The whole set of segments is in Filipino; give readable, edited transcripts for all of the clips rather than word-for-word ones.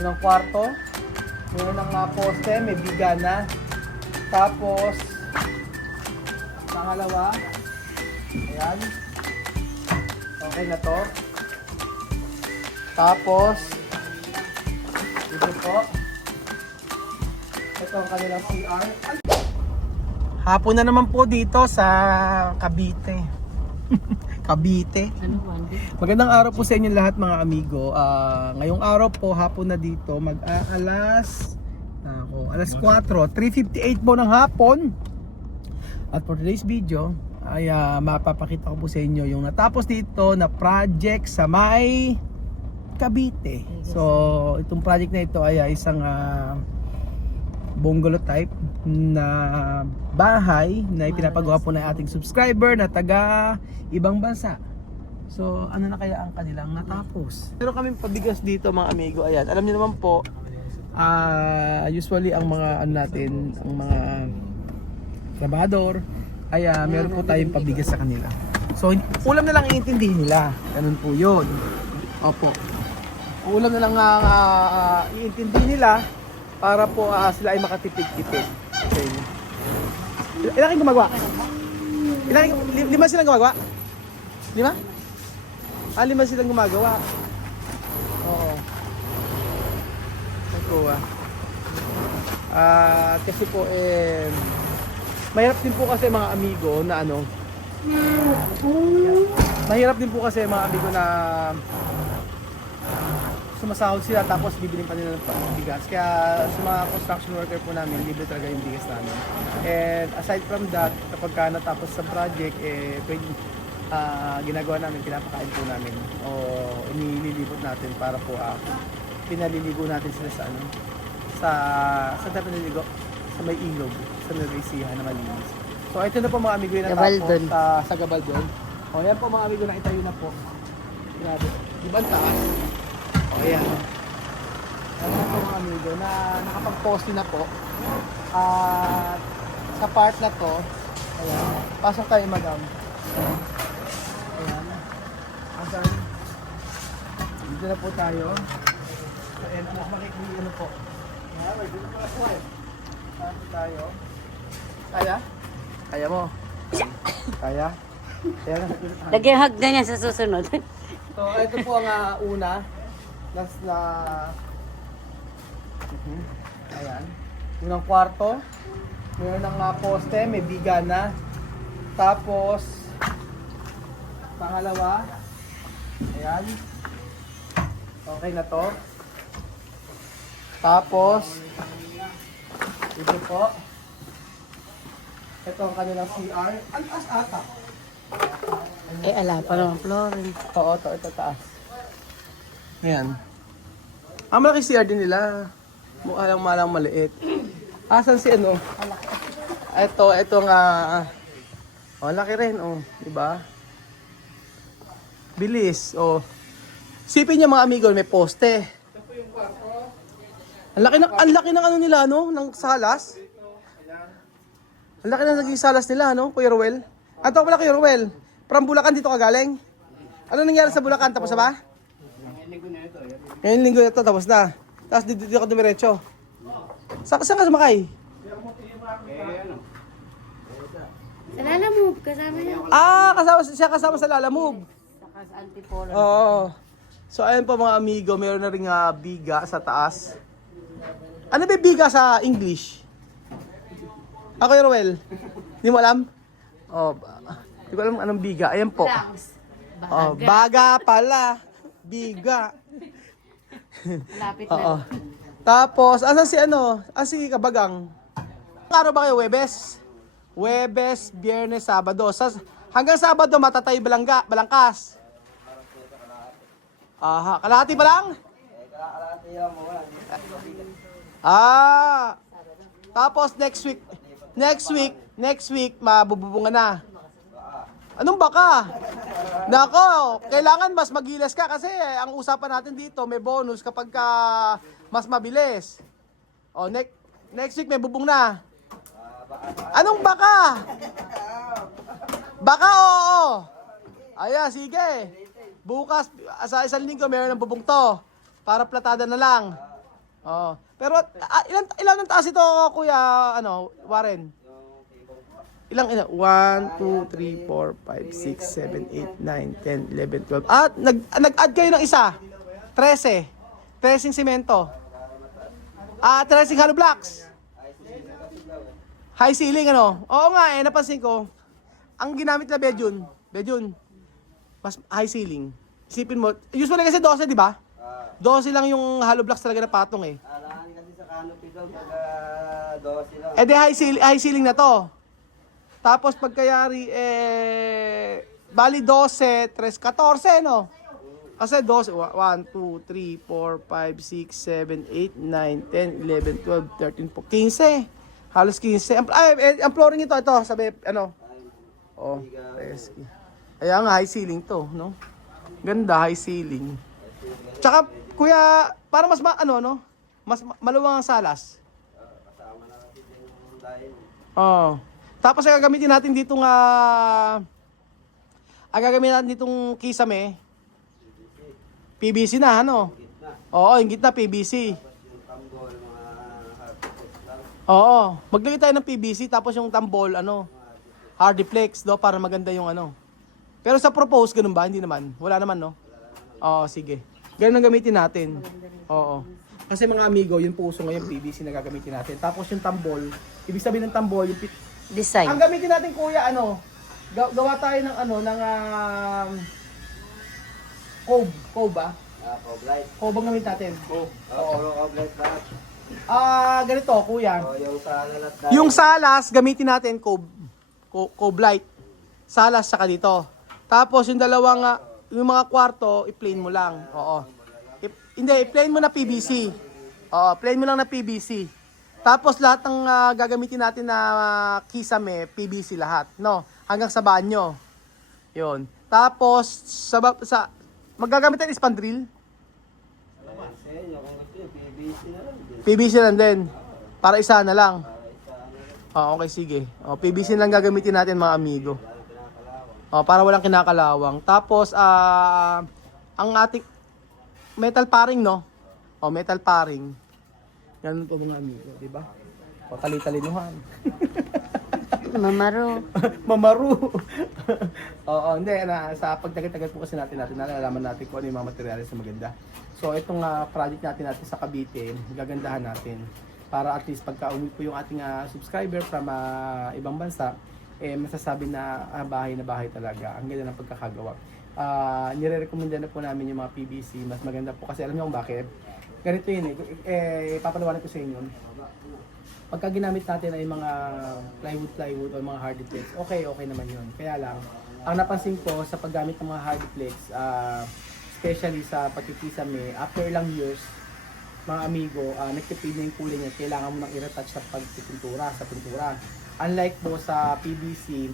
Unang kwarto. Meron ng poste, may bigana. Tapos, pangalawa. Ayan. Okay na to. Tapos, ito po. Ito ang kanilang CR. Hapon na naman po dito sa Cavite. Cavite. Magandang araw po sa inyo lahat mga amigo. Ngayong araw po, hapon na dito, alas 4, 3:58 po ng hapon. At for today's video, ay mapapakita ko po sa inyo yung natapos dito na project sa may Cavite. So, itong project na ito ay isang bungalow type na bahay na ipinapagawa po ng ating subscriber na taga ibang bansa. So, ano na kaya ang kanilang natapos? Pero kami pabigas dito mga amigo. Ayan, alam niyo naman po, usually ang mga natin, ang mga trabador, ay meron po tayong pabigas sa kanila. So, ulam na lang iintindihin nila. Ganun po yun. Opo. Ulam na lang iintindihin nila para po sila ay makatipid-tipid. Okay. Ilan kayong gumagawa? Lima silang gumagawa? Lima? 5 silang gumagawa. Oo. Nakuha. Kasi po mahirap din po kasi mga amigo na mahirap din po kasi mga amigo na sumasahod sila tapos bibilin pa nila ng bigas. Kaya sa mga construction worker po namin, libre talaga yung bigas namin. And aside from that, kapag natapos sa project, ginagawa namin, pinapakain po namin o inililibot natin para po pinaliligo natin sila sa tayo pinaliligo? Sa may ilog, sa may resihan na malinis. So ito na po mga amigo yung natapos sa Gabaldon. O yan po mga amigo, nakitayo na po. Grabe. Di ba ang taas? O yan. Yan na po mga amigo na nakapag-poste na po. Sa part na to, ayan. Pasok tayo madam. Ayan. Asan? Dito na po tayo. Ayan, makikita po. Ayan, may dito pala po eh. Pasok tayo. Kaya? Kaya mo? Kaya? Ayan. Lagyan hagdan niya sa susunod. So, ito po ang una. Last na... Ayan. Unang kwarto. Meron ng poste, may bigana. Tapos, pangalawa. Ayan. Okay na to. Tapos, ito po. Ito ang kanilang CR. Ang taas ata. Ala pa naman flooring. Oo, ito taas. Ayan. Ang malaki CR din nila. Mukha lang malang maliit. Asan si ano? Ito nga. Laki rin, diba? Bilis, Sipin niya mga amigo, may poste. Ito po yung kwarto. Ang laki ng ano nila, ng salas. Ang laki ng naging salas nila, Kuya Ruel. Ato pala Kuya Ruel. From Bulacan dito ka galing? Ano nangyari sa Bulacan? Tapos na ba? Ngayong linggo na ito, tapos na. Tapos dito ka dumiretso. Saan ka sumakay? Sa Lalamove, kasama niya. Kasama sa Lalamove. Saka sa Antipolo. Oo. So ayun po mga amigo, meron na ring biga sa taas. Ano ba biga sa English? Ako yung Ruel. Hindi mo alam? Hindi ko alam anong biga. Ayan po. Baga pala. Biga. Lapit na. Tapos, asan si si Kabagang? Araw ba kayo, Webes? Webes, Biyernes, Sabado. Hanggang Sabado matatay balangkas. Kalahati pa lang? Tapos next week mabububungan na. Anong baka? Nako, kailangan mas magilas ka kasi ang usapan natin dito may bonus kapag mas mabilis. Next week may bubong na. Anong baka? Baka oo. Ayan, sige. Bukas, sa isang linggo, meron ng bubong to. Para platada na lang. Oo. Pero ilan ang taas ito, Kuya, Warren? Ilang? 1, 2, 3, 4, 5, 6, 7, 8, 9, 10, 11, 12. At nag-add kayo ng isa. 13. 13 semento. 13 hollow blocks. High ceiling, Oo nga, napansin ko. Ang ginamit na bedun. Mas high ceiling. Isipin mo, usually kasi 12, di ba? 12 lang yung hollow blocks talaga na patong eh. Alangan kasi sa canopy daw, pag 12 lang. Di high ceiling na to. Tapos pagkayari, bali 12, 13, 14, no? Kasi 12, 1, 2, 3, 4, 5, 6, 7, 8, 9, 10, 11, 12, 13, 15. Halos 15. Ang flooring ito, sabi, Oh, Reski. Kaya nga, high ceiling to, no? Ganda, high ceiling. Tsaka, kuya, para mas mas maluwang ang salas. Kasama na kasi yung dahil. Oo. Tapos ang gagamitin natin dito ditong kisame. PVC na, Gitna. Oo, yung gitna PVC. Yung tambol, mga hardplex lang. Oo, maglagay tayo ng PVC tapos yung tambol, hardiplex, para maganda yung Pero sa propose, ganun ba? Hindi naman. Wala naman, no? Oo, sige. Ganun ang gamitin natin. Oo. Kasi mga amigo, yung puso ngayon PVC na gagamitin natin. Tapos yung tambol, ibig sabihin ng tambol, yung Design. ang gamitin natin, kuya, gawa tayo ng cove ba? Cove light. Cove ang gamitin natin. Oo, cove light lahat. Ganito, kuya. Yung sa lalat dahil. Yung salas, gamitin natin cove light. Salas saka dito. Tapos yung yung mga kwarto, i-plain mo lang. Oo. Hindi, i-plain mo na PVC. Oo, plain mo lang na PVC. Tapos lahat ng gagamitin natin na kisame, PVC lahat, no? Hanggang sa banyo. 'Yon. Tapos magagamit tayo spandrel. Sa inyo, kung gusto nyo, PVC na lang din. PVC lang din. Para isa na lang. Para isa ano lang, Okay, sige. PVC lang gagamitin natin, mga amigo. walang pinakalawang. Para walang kinakalawang. Tapos ang ating metal paring, no? Metal paring. Ganun po, mga amigo, di ba? Tali-talinuhan. Mamaro. Mamaru. Oo, hindi sa pagtagal-tagal po kasi natin nalalaman natin kung ano yung mga materyales na maganda. So itong project natin sa Cavite, gagandahan natin para at least pagka umuwi po yung ating subscriber from ibang bansa, masasabi na bahay na bahay talaga. Ang ganda ng pagkakagawa. Nire-recommenda na po namin yung mga PVC, mas maganda po kasi alam niyo kung bakit. Ganito yun papaliwanag ko sa inyo. Pagka ginamit natin ay mga plywood o mga hardiplex, okay naman yun. Kaya lang, ang napansin ko sa paggamit ng mga hardiplex, especially sa pagkikisame, after ilang years, mga amigo, nagtipid na yung kulay niya, kailangan mo nang i-retouch sa pagpipintura, sa pintura. Unlike po sa PVC,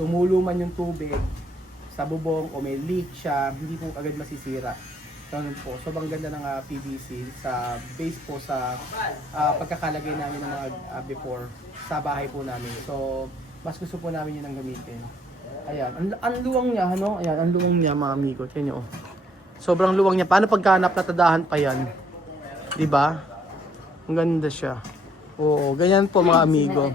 tumulo man yung tubig sa bubong o may leak siya, hindi po agad masisira. Ganun po. Sobrang ganda ng PVC sa base po sa pagkakalagay namin ng mga before sa bahay po namin. So, mas gusto po namin yun ang gamitin. Ayan. Ang luwang niya, Ayan, ang luwang niya, mga amigo. Tingnan niyo. Sobrang luwang niya. Paano pagkahanap na tadahan pa yan? Diba? Ang ganda siya. Oo, ganyan po, mga amigo.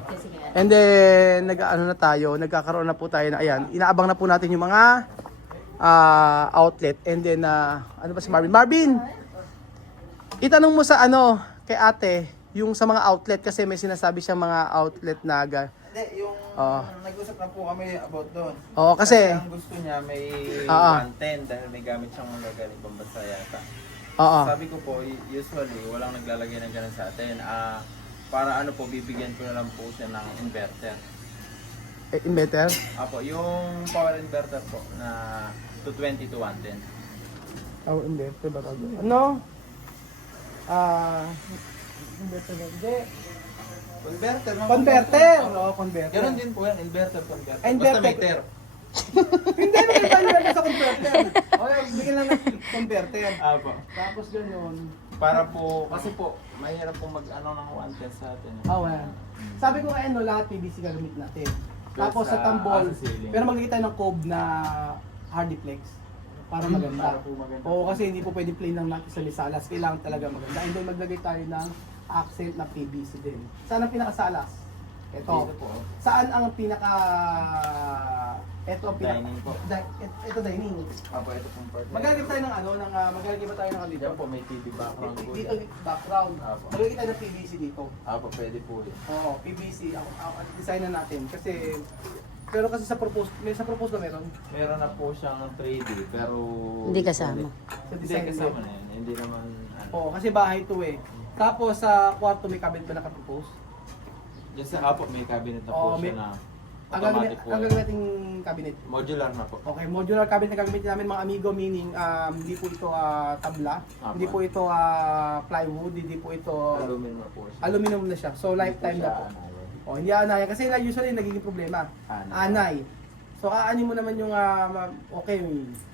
And then, nagkakaroon na po tayo na, ayan, inaabang na po natin yung mga outlet. And then, ano ba si Marvin? Marvin! Itanong mo sa kay ate, yung sa mga outlet kasi may sinasabi siyang mga outlet na Hindi, yung nag-usap na po kami about doon. Oo, kasi ang gusto niya may Oo. 110 dahil may gamit siyang mga galing pambansa yata. oo. Sabi ko po, usually walang naglalagay ng ganun sa atin. Para bibigyan ko na lang po siya ng inverter. Inverter? Apo, yung power inverter po na 220 to 110. Oh, inverter ba tawag? Inverter ba? Hindi. Converter, no? Converter! Oo, converter. Ganun din po yan, inverter, converter. Inverter. Basta may ter. Hindi, may tayo sa converter. Okay, bigyan lang ng converter. Apo. Tapos ganun. Para po, kasi po, mahirap po mag-ano ng 110 sa atin. Well. Sabi ko nga lahat PVC gagamitin natin. Tapos sa tambol, sa ceiling. pero maglagay tayo ng cove na hardiplex. para maganda. Para po maganda. Oo, kasi hindi po pwede plain lang natin sa misalas. Kailangan talaga maganda. And then maglagay tayo ng accent na PVC din. Saan ang pinakasalas? Ito. Dito po. Saan ang pinaka... Ito ang pinaka... Dining po. Ito dining. Apo, ito pong part. Maglalagay tayo ng ano, maglalagay ba tayo ng dito? Diyan po may TV background po. Dito background. Apo. Maglalagay tayo ng PVC dito. Apo, pwede po yun. Oo, PVC. Design na natin. Kasi... Pero kasi sa propose ba meron? Meron na po siyang 3D pero... Hindi kasama. Sa Hindi design kasama na yun. Hindi naman... Ano. Oo, kasi bahay to eh. Tapos sa kwarto may cabinet ba nakapropose? Diyan sa Apo may cabinet na po Oo, siya may- na Ang automatic po. gagawin nating cabinet. Modular na po. Okay, modular cabinet na gagamitin namin mga amigo, meaning hindi po ito tabla, Apo. hindi po ito plywood, hindi po ito Aluminum na po siya. aluminum na siya. So lifetime na po. Oh, hindi anay kasi usually nagiging problema. Anay. So aanin mo naman yung okay,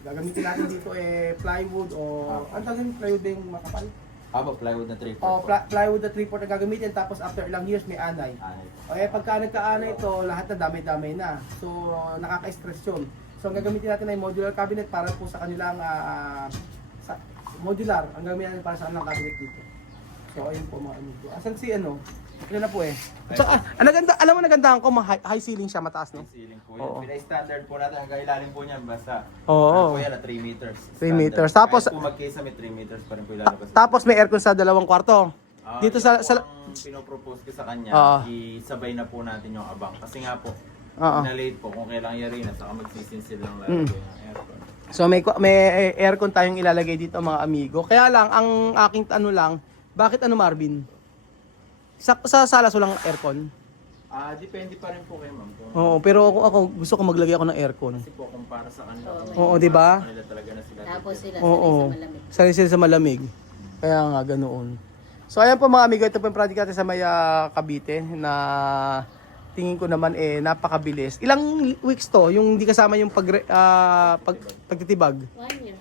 gagamitin natin dito plywood o ang tawag yung plywood yung makapal. Apo, plywood na 3/4 O po. plywood na 3/4 na gagamitin tapos after ilang years may anay. O pagka nagkaanay ito, lahat na damay-damay na. So nakaka-stress yun. So ang gagamitin natin ay modular cabinet para po sa kanilang modular. Ang gagamitin natin para sa kanilang cabinet dito. So ayun po mga amigo. Asan si ano? Ano na po eh. Tsaka, alam mo nagandahan ko, high ceiling siya, mataas no? Ceiling po Oo. yun. Pinay-standard po natin. Hanggang ilalim po niyan. Basta, Oo. ano po yan, 3 meters. 3 meters. Tapos- kahit po mag-case may 3 meters pa rin po ilalabas. Tapos may aircon sa dalawang kwarto. Dito sa ang pinopropose ko sa kanya, Oo. isabay na po natin yung abang. Kasi nga po, Oo. na-late po. Kung kailangan yari na, saka magsisinsil lang Mm. lalagay ng aircon. So may aircon tayong ilalagay dito mga amigo. Kaya lang ang aking ano lang, bakit ano Marvin? Sa salas walang aircon. Depende pa rin po kayo, ma'am. Kung, Oo, pero ako gusto ko maglagay ako ng aircon. kasi po kung para sa kanila, Oo, di ba? kanila talaga na sila. Tapos sila Oo. sanay sa malamig. Sanay sila sa malamig. Kaya nga ganoon. So ayan po mga amigo, ito po yung project natin sa Maya Cavite na tingin ko naman napakabilis. Ilang weeks to yung hindi kasama yung pagtitibag? 1 year.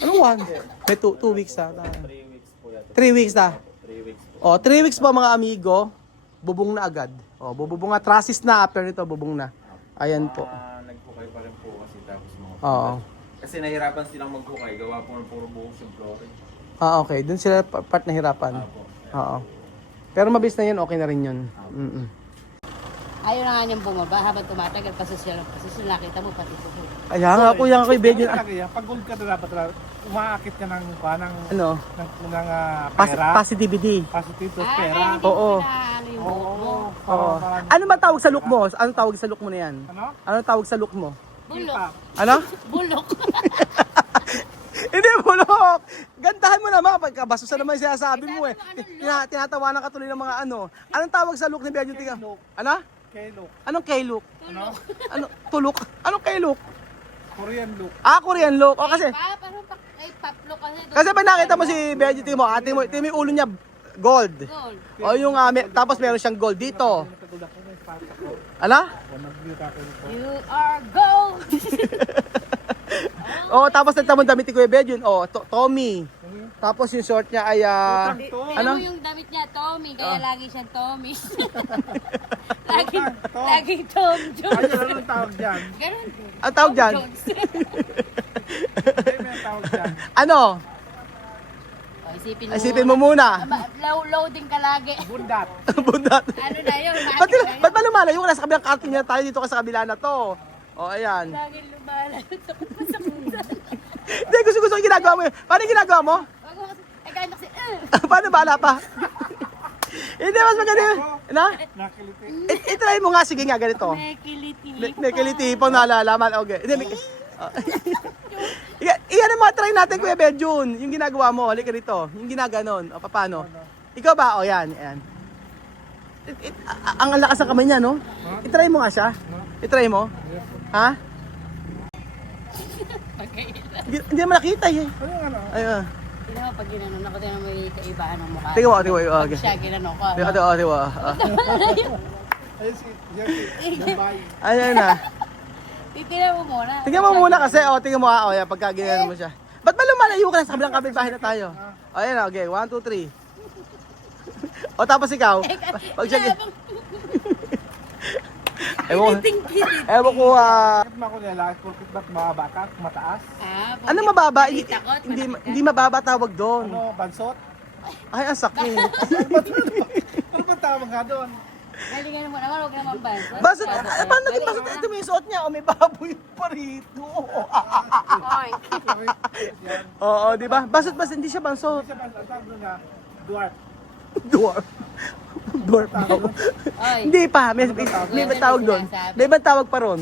Anong one? May 2 weeks na. 3 weeks po yata. 3 weeks na. 3 weeks po. O, 3 weeks po mga amigo, bubong na agad. O, bubong na, trusses na, after nito, bubong na. Ayan po. Nagpukay pa rin po kasi tapos mga Oo. Kasi nahirapan silang magpukay, gawa po ng puro buhos yung flooring. Okay. Doon sila part na hirapan. Apo. Oo. Pero mabilis na yun, okay na rin yun. Mm-mm. Ayaw na nga niyang bumaba habang tumatagal pasosyal. Nakita mo pati po. Kaya nga po, yan ako ibigin. Pag gold ka na dapat umaakit ka ng Ano? pera. Positivity. Positive to Kaya pera. hindi Oo. mo ano yung buhok mo. Oo. Ano ba tawag sa look mo? Ano tawag sa look mo na yan? Ano? Ano tawag sa look mo? Bulok. Ano? Bulok. Hindi, bulok! Gandahan mo naman, pagkabasusan naman yung sinasabi mo eh. Tinatawanan ka tuloy ng mga ano. Anong tawag sa look ni Bea Jutica? Ano? K-look. Anong K-look? Bulok. Ano? Tulok? Anong K-look? Korean look. Korean look. O kasi, Parang ay paplo kasi. kasi pag nakita mo si Bea Jutica mo, ate mo yung ulo niya gold. Gold. O yung, tapos meron siyang gold dito. Ano? You are gold. O, tapos nagtamon damit ni Kuya Bea Jun. O, Tommy. Tapos yung short niya ay, Ano? ano? Yung damit niya, Tommy. Kaya lagi siyang Tommy. laging Tom Jones. Ano ang tawag dyan? Ganun. Ang tawag dyan? Jones. Ano ang tawag dyan? Ano? Isipin mo. Isipin mo muna. Loading ka lagi. Bundat. Bundat. Ano na yun? Ba't ba lumalayo? Nasa kabilang karton niya tayo dito ka sa kabila na to. O, ayan. Laging lumalalo. Takot pa sa kuda. Hindi, gusto yung ginagawa mo yun. Paano yung ginagawa mo? Wag mo kasi, ay kaya kasi, Paano bala pa? Hindi, mas maganda yun. Na? Nakiliti. I-try mo nga, sige nga, ganito. may kiliti. May kilitipong nalalaman. Okay. Hindi, may... Iyan ang mga try natin, Kuya Benjun. Yung ginagawa mo, halika rito. Yung ginaganon. O, paano? Ikaw ba? O, yan. Yan. Ang lakas ng kamay niya, no? I-try mo nga siya. I-try mo. Ha? Hindi mo nakita eh. Ano? Ayun. Tingnan mo pag ginanon ako, tingnan mo may kaibahan ng mukha. Tingnan mo, tingnan mo. Pag Okay. siya ginanon ko. Tingnan mo, tingnan mo. Ayun si Jackie. Dubai. Ayan na. Titignan mo muna. Tingnan mo muna kasi, tingnan mo o yan, pagka ginano mo siya. Ba't ba lumalayo ka na sa kabilang kapitbahay na tayo? O yan, okay, 1, 2, 3. O tapos ikaw, pag siya, Ewan ko, Bakit mo ako lalaki? Bakit ba't mababa ka? Mataas? ano mababa? Hindi takot, Hindi mababa tawag doon. Ano? Bansot? Ay, ang sakit. Ano ba tawag nga doon? Galingan mo naman, huwag naman bansa. Basot, paano naging basot? Ito may suot niya, o may baboy pa rito. Oo, di ba? Basot, hindi siya bansot. Siya ba? Ang tawag doon na dwarf. Dwarf. Dwarf daw. Oy. Hindi pa, may ibang tawag doon. May ibang tawag pa ron.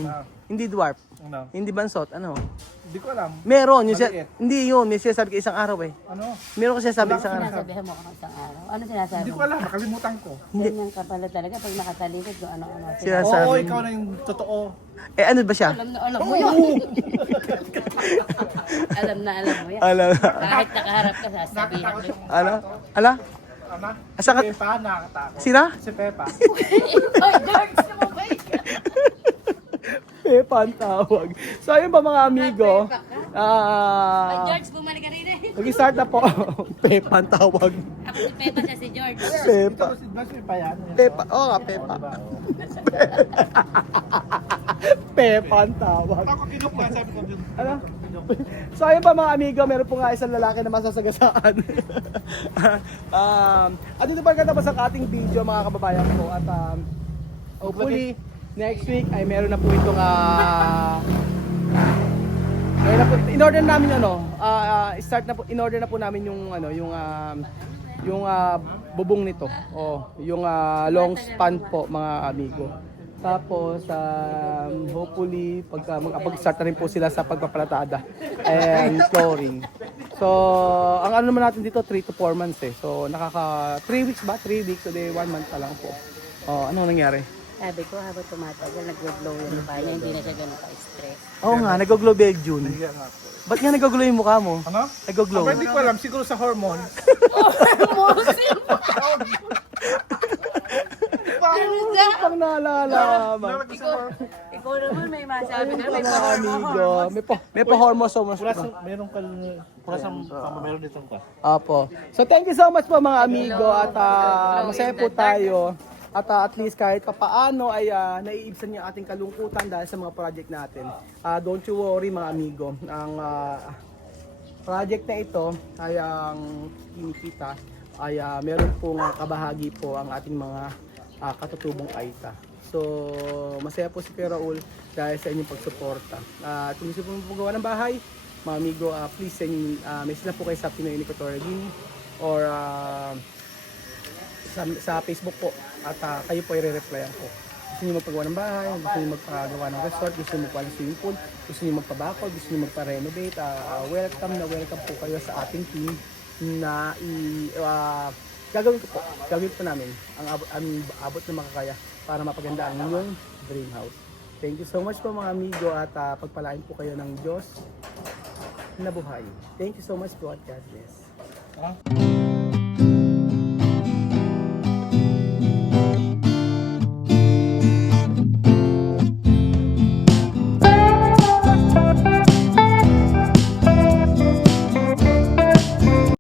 Hindi dwarf. Ano? Hindi bansot, ano? Hindi ko alam. Meron, yung Maliit. hindi yun, may sinasabi ka isang araw eh. Ano? Meron ko sinasabi isang araw. Sinasabihan mo ako ng isang araw. Ano sinasabi Hindi mo? ko alam. Nakalimutan ko. Ganyan ka pala talaga pag nakatalikod kung ano-ano. Sinasabi. Oo, ikaw na yung totoo. Eh, ano ba siya? Alam mo yun. alam mo yan. Alam. Kahit nakaharap ka, sasabihin ko. Ala? Ala? Ano? Asa ka? Si Pepa, nakakatakot. Sira? Si Pepa. Oy, George, sumabay ka. Pepa ang tawag. So, ayun ba mga amigo? Oy, George, bumalik ka rin eh. Mag-start na po. Pepa ang tawag. Ako si Pepa siya si George. Pepa. Ito, ba si Pepa yan? Pepa. Oo nga, Pepa. Pepa ang tawag. Ako kinukuha, sabi ko dun. Ano? So ayun pa mga amigo, meron po nga isang lalaki na masasagasaan. At ito pa katapos ang ating video mga kababayan ko. At hopefully next week ay meron na po itong meron na po, in order namin start na po, in order na po namin yung yung bubong nito. Yung long span po mga amigo. Tapos, hopefully, mag-start na rin po sila sa pagpapalatada and flooring. So, ang ano naman natin dito, 3 to 4 months eh. So, 3 weeks ba? 3 weeks, so 1 month pa lang po. Ano nangyari? Sabi ko, habang tumatagal, nag-glow yung mukha niya, hindi na siya ganun ka-stress. Oo nga, nag-glow June. Ba't nga nag-glow yung mukha mo? Ano? Nag-glow. Hindi ko alam, siguro sa hormone. Pang naalala. Ikaw naman may masabi ka, may Mga amigo. May pa-hormosomes pa. Meron ka, meron ditong ka. Apo. So thank you so much po mga amigo at masaya po tayo. At at least kahit papaano ay naiibsan niya ating kalungkutan dahil sa mga project natin. Don't you worry mga amigo. Ang project na ito ay ang kinikita ay meron pong kabahagi po ang ating mga katutubong Aita. So masaya po si Kuya Raul dahil sa inyong pagsuporta. Kung gusto po magawa ng bahay, mga amigo, please message na po kayo sa Pinoy Equatorial Guinea or sa Facebook po at kayo po i-re-replyan po. Gusto niyo magpagawa ng bahay, gusto niyo magpagawa ng resort, gusto niyo magpagawa ng swimming pool, gusto niyo magpabakod, gusto niyo magpa-renovate, welcome po kayo sa ating team na gagawin po namin ang abot na makakaya para mapaganda ang inyong dream house. Thank you so much po mga amigo at pagpalain po kayo ng Diyos na buhay. Thank you so much po at God bless.